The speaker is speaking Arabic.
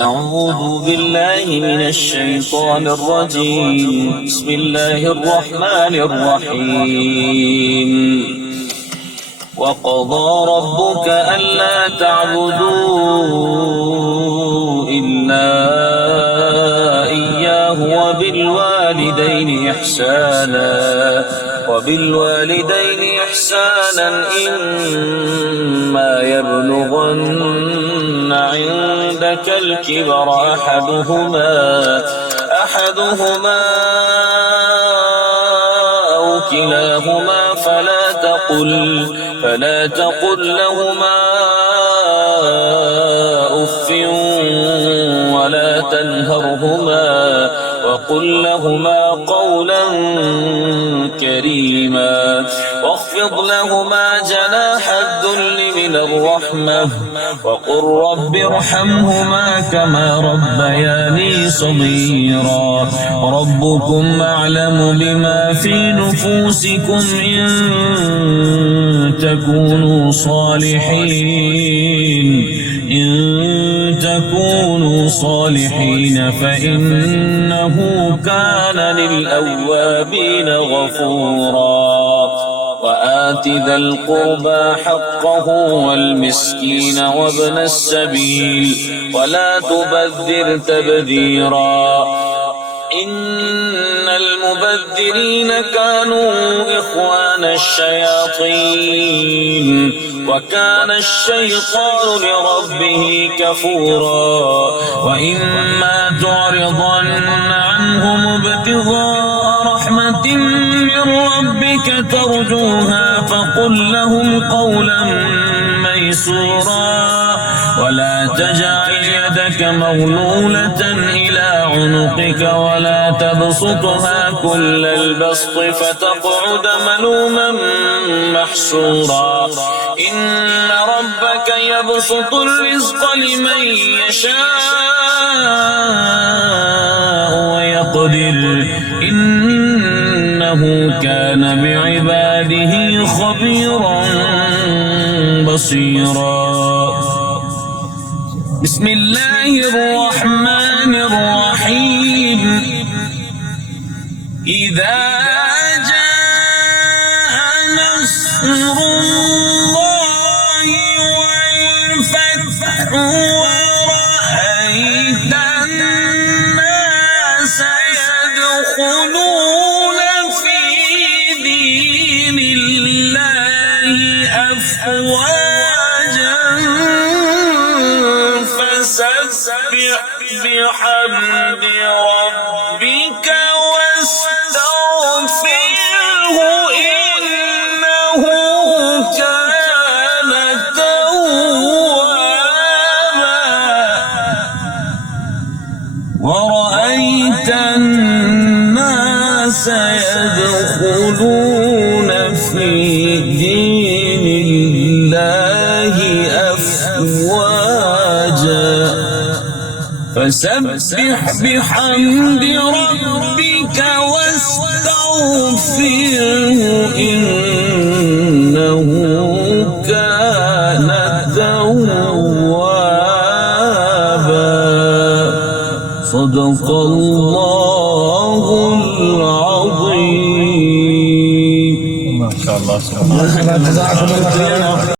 أعوذ بالله من الشيطان الرجيم. بسم الله الرحمن الرحيم. وقضى ربك ألا تعبدوا إلا إياه وبالوالدين إحسانا إما يبلغن عندك الكبر أحدهما أو كلاهما فلا تقل لهما أف ولا تنهرهما وقل لهما قولا كريما واخفض لهما جناح الذل من الرحمة وقل رب ارحمهما كما ربياني صغيرا ربكم أعلم بما في نفوسكم إن تكونوا صالحين فإنه كان للأوابين غفورا وآت ذا القربى حقه والمسكين وابن السبيل ولا تبذر تبذيرا إن المبذرين كانوا إخوان الشياطين وكان الشيطان لربه كفورا وإما تعرضن عنهم ابتغاء رحمة من ربك ترجوها فقل لهم قولا ميسورا ولا تجعل يدك مغلولة إلى عنقك ولا تبسطها كل البسط فتقعد ملوما محسورا إن ربك يبسط الرزق لمن يشاء ويقدر إنه كان بعباده خبيرا بصيرا بسم الله الرحمن الرحيم إذا جاء نصر الله والفتح ورأيت الناس يدخلون في دين الله أفواجا فسبح بحمد ربك واستغفره إنه كان توابا ورأيت الناس يدخلون في دين الله أفواجا فسبح بحمد ربك واستغفره إنه كان توابا صدق الله العظيم. ما شاء الله.